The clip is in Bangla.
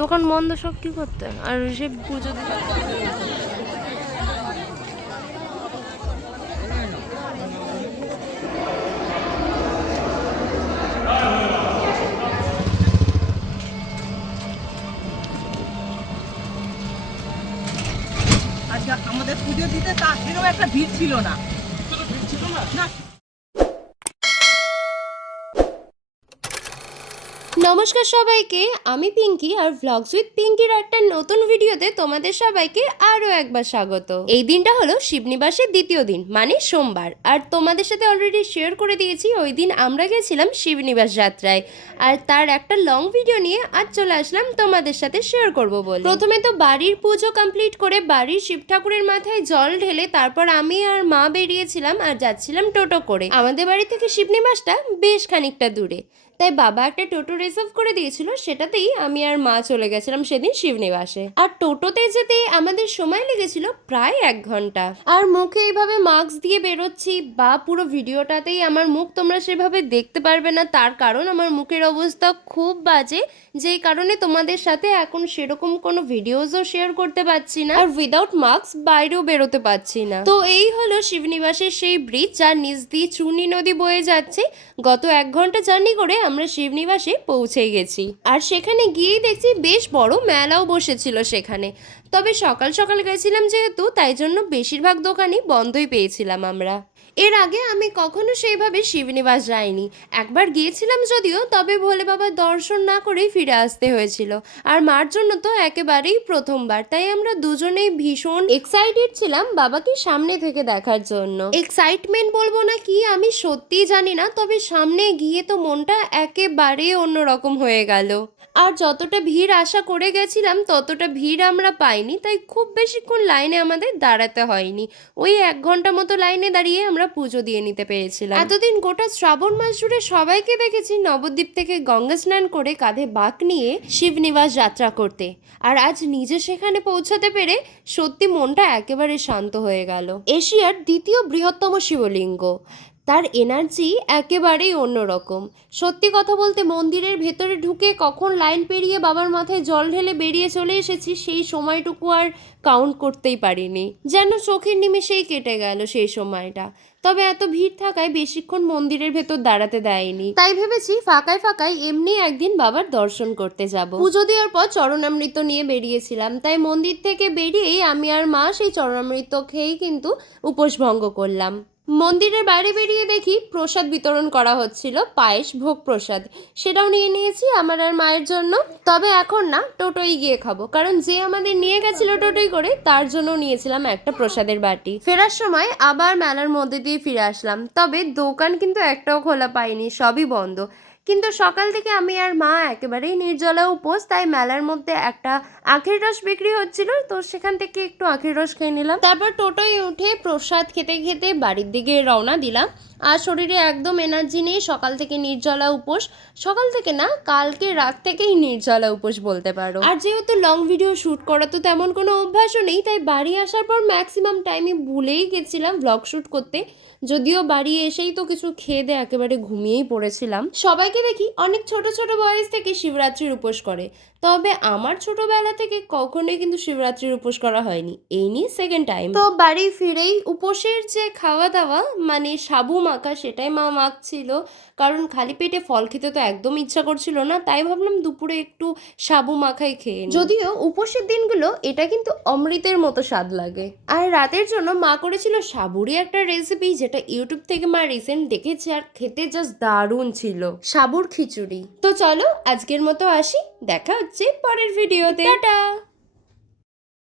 দোকান বন্ধ সব কি করতে আর সে পুজো আচ্ছা আমাদের পুজো দিতে তার সেরকম একটা ভিড় ছিল না। নমস্কার সবাইকে, আমি পিঙ্কি আর ভ্লগস উইথ পিঙ্কির একটা নতুন ভিডিওতে তোমাদের সবাইকে আরও একবার স্বাগত। এই দিনটা হলো শিবনিবাসের দ্বিতীয় দিন, মানে সোমবার। আর তোমাদের সাথে অলরেডি শেয়ার করে দিয়েছি ওই দিন আমরা গেছিলাম শিবনিবাস যাত্রায়, আর তার একটা লং ভিডিও নিয়ে আজ চলে আসলাম তোমাদের সাথে শেয়ার করব বলে। প্রথমে তো বাড়ির পুজো কমপ্লিট করে বাড়ির শিব ঠাকুরের মাথায় জল ঢেলে তারপর আমি আর মা বেরিয়েছিলাম আর যাচ্ছিলাম টোটো করে। আমাদের বাড়ি থেকে শিবনিবাসটা বেশ খানিকটা দূরে, তাই বাবা একটা টোটো রিজার্ভ করে দিয়েছিল, সেটাতেই আমি আর মা চলে গেছিলাম সেদিন শিবনিবাসে। আর টোটোতে যেতেই আমাদের সময় লেগেছিল প্রায় 1 ঘন্টা। আর মুখে এইভাবে মাস্ক দিয়ে বেরোচ্ছি, বা পুরো ভিডিওটাতেই আমার মুখ তোমরা সেভাবে দেখতে পারবে না, তার কারণ আমার মুখের অবস্থা খুব বাজে, যেই কারণে তোমাদের সাথে এখন সেরকম কোনো ভিডিওসও শেয়ার করতে পারছি না, আর উইদাউট মাস্ক বাইরেও বেরোতে পারছি না। তো এই হলো শিবনিবাসের সেই ব্রিজ যার নিচ দিয়ে চূর্ণী নদী বয়ে যাচ্ছে। গত 1 ঘন্টা জার্নি করে আমরা শিবনিবাসে পৌঁছে গেছি, আর সেখানে গিয়েই দেখছি বেশ বড় মেলাও বসেছিল সেখানে। তবে সকাল সকাল গেছিলাম যেহেতু, তাই জন্য বেশিরভাগ দোকানই বন্ধই পেয়েছিলাম আমরা। এর আগে আমি কখনো সেইভাবে শিবনিবাস যাইনি, একবার গিয়েছিলাম যদিও, তবে ভোলে বাবার দর্শন না করেই ফিরে আসতে হয়েছিল। আর মার জন্য তো একেবারেই প্রথমবার, তাই আমরা দুজনেই ভীষণ এক্সাইটেড ছিলাম বাবাকে সামনে থেকে দেখার জন্য। এক্সাইটমেন্ট বলবো না কি আমি সত্যিই জানি না, তবে সামনে গিয়ে তো মনটা একেবারে অন্যরকম হয়ে গেল। আর যতটা ভিড় আশা করে গেছিলাম ততটা ভিড় আমরা পাইনি, তাই খুব বেশিক্ষণ লাইনে আমাদের দাঁড়াতে হয়নি। ওই 1 ঘন্টা মতো লাইনে দাঁড়িয়ে আমরা পুজো দিয়ে নিতে পেরেছিলাম। এতদিন গোটা শ্রাবণ মাস জুড়ে সবাইকে দেখেছি নবদ্বীপ থেকে গঙ্গা স্নান করে কাঁধে বাঁক নিয়ে শিবনিবাস যাত্রা করতে, আর আজ নিজে সেখানে পৌঁছাতে পেরে সত্যি মনটা একেবারে শান্ত হয়ে গেল। এশিয়ার দ্বিতীয় বৃহত্তম শিবলিঙ্গ, তার এনার্জি একেবারেই অন্যরকম। সত্যি কথা বলতে মন্দিরের ভেতরে ঢুকে কখন লাইন পেরিয়ে বাবার মাথায় জল ঢেলে বেরিয়ে চলে এসেছি সেই সময়টুকু আর কাউন্ট করতেই পারিনি, যেন চোখের নিমেষেই কেটে গেল সেই সময়টা। তবে এত ভিড় থাকায় বেশিক্ষণ মন্দিরের ভেতর দাঁড়াতে দেয়নি, তাই ভেবেছি ফাঁকায় ফাঁকায় এমনি একদিন বাবার দর্শন করতে যাব। পুজো দেওয়ার পর চরণামৃত নিয়ে বেরিয়েছিলাম, তাই মন্দির থেকে বেরিয়েই আমি আর মা সেই চরণামৃত খেয়েই কিন্তু উপোস ভঙ্গ করলাম। মন্দিরের বাইরে বেরিয়ে দেখি প্রসাদ বিতরণ করা হচ্ছিল, পায়েস ভোগ প্রসাদ, সেটাও নিয়ে নিয়েছি আমার আর মায়ের জন্য। তবে এখন না, টোটোই গিয়ে খাবো, কারণ যে আমাদের নিয়ে গেছিল টোটোই করে তার জন্য নিয়েছিলাম একটা প্রসাদের বাটি। ফেরার সময় আবার মেলার মধ্যে দিয়ে ফিরে আসলাম, তবে দোকান কিন্তু একটাও খোলা পাইনি, সবই বন্ধ। কিন্তু সকাল থেকে আমি আর মা একেবারেই নির্জলা উপোস, তাই মেলার মধ্যে একটা আখের রস বিক্রি হচ্ছিল, তো সেখান থেকে একটু আখের রস খেয়ে নিলাম। তারপর টোটোয় উঠে প্রসাদ খেতে খেতে বাড়ির দিকে রওনা দিলাম। আর শরীরে একদম এনার্জি নেই, সকাল থেকে নির্জলা উপোস, সকাল থেকে না কালকে রাত থেকেই নির্জলা উপোস বলতে পারো। আর যেহেতু লং ভিডিও শ্যুট করা তো তেমন কোনো অভ্যাসও নেই, তাই বাড়ি আসার পর ম্যাক্সিমাম টাইমে ভুলেই গেছিলাম ব্লগ শ্যুট করতে। যদিও বাড়ি এসেই তো কিছু খেয়ে দিয়ে একেবারে ঘুমিয়েই পড়েছিলাম। সবাইকে দেখি অনেক ছোট ছোট বয়স থেকে শিবরাত্রির উপোস করে, তবে আমার ছোটবেলা থেকে কখনোই কিন্তু শিবরাত্রির উপোস করা হয়নি, এই নিয়ে সেকেন্ড টাইম। তো বাড়ি ফিরেই উপোসের যে খাওয়া দাওয়া মানে সাবু মাখা, সেটাই মা মাখছিল, কারণ খালি পেটে ফল খেতে তো একদম ইচ্ছা করছিল না, তাই ভাবলাম দুপুরে একটু সাবু মাখাই খেয়ে নিই। যদিও উপোসের দিনগুলো এটা কিন্তু অমৃতের মতো স্বাদ লাগে। আর রাতের জন্য মা করেছিল সাবুরই একটা রেসিপি, যেটা ইউটিউব থেকে মা রিসেন্ট দেখেছে, আর খেতে জাস্ট দারুণ ছিল, সাবুর খিচুড়ি। তো চলো আজকের মতো আসি, দেখা হচ্ছে পরের ভিডিওতে, টাটা।